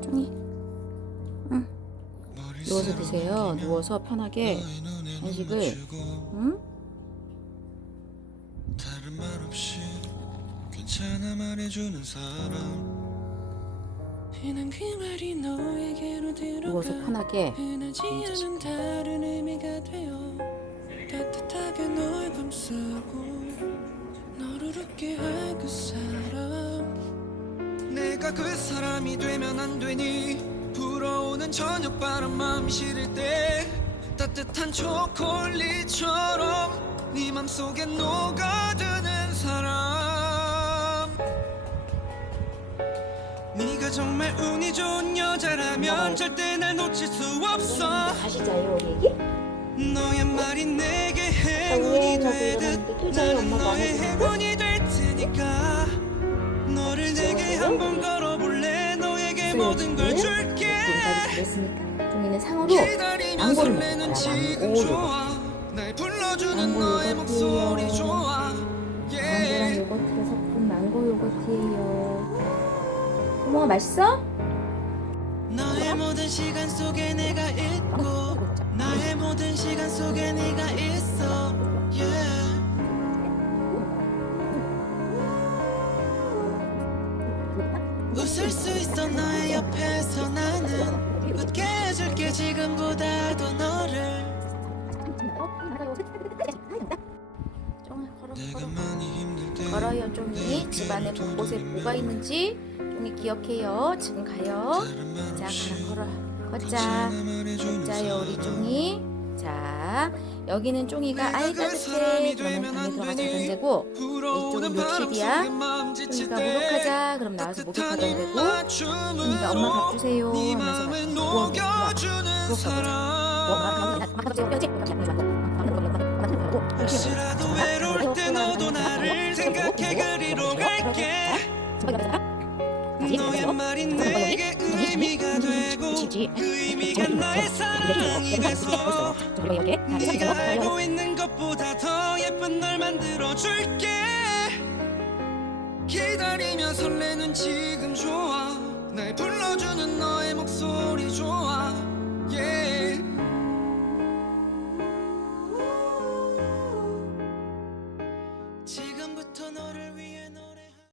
종이. 응. 누워서 드세요. 누워서 편하게 간식을. 응? 괜찮아 말해주는 사람 그 누워서 편하게. 따뜻하게 널 감싸고 너를 웃게 사람 내가 그 사람이 되면 안 되니? 불어오는 저녁 바람 마음 시릴 때 따뜻한 초콜릿처럼 네 맘속에 녹아드는 사람. 네가 정말 운이 좋은 여자라면 절대 날 놓칠 수 없어. 다시 자요 우리 애기? 너의 말이 내게 행운이 되듯 나는 너의 행운이 될 테니까 한번 걸어볼래 너에게 모든 걸 줄게 잘했으니까 종이는 기다리면 망고를 지금 망고를. 좋아 날 불러주는 망고 너의. 목소리 좋아 망고랑. 요거트를 섞은 망고 요거트예요. 어머 맛있어? 너의 모든 시간 속에 내가 있고 나의 모든 시간 속에 네가 있어 웃을 수 있어 너의 옆에서 나는 웃게 해줄게 지금보다도 너를 종아 걸어 내가 걸어. 많이 힘들 때 걸어요 종이. 집안에 곳곳에 뭐가 있는지 종이 기억해요. 지금 가요. 자 가라 걸어. 걷자. 걷자요 우리 종이. 자 여기는 종이가 아이 따뜻해 그러면 방에 들어가서 자던 되고 욕실이야. 때 목욕하자 그럼 나와서 목욕하던 되고 종이가 엄마 밥 주세요 네 하면서 혹시라도 외로울 때 너도 나를 생각해 그리로 갈게 너의 말이 내게 의미가 되고 그 의미가 나의 사랑이 돼서 네가 알고 있는 것보다 더 예쁜 널 만들어 줄게 기다리며 설레는 지금 좋아. 날 불러주는 너의 목소리 좋아.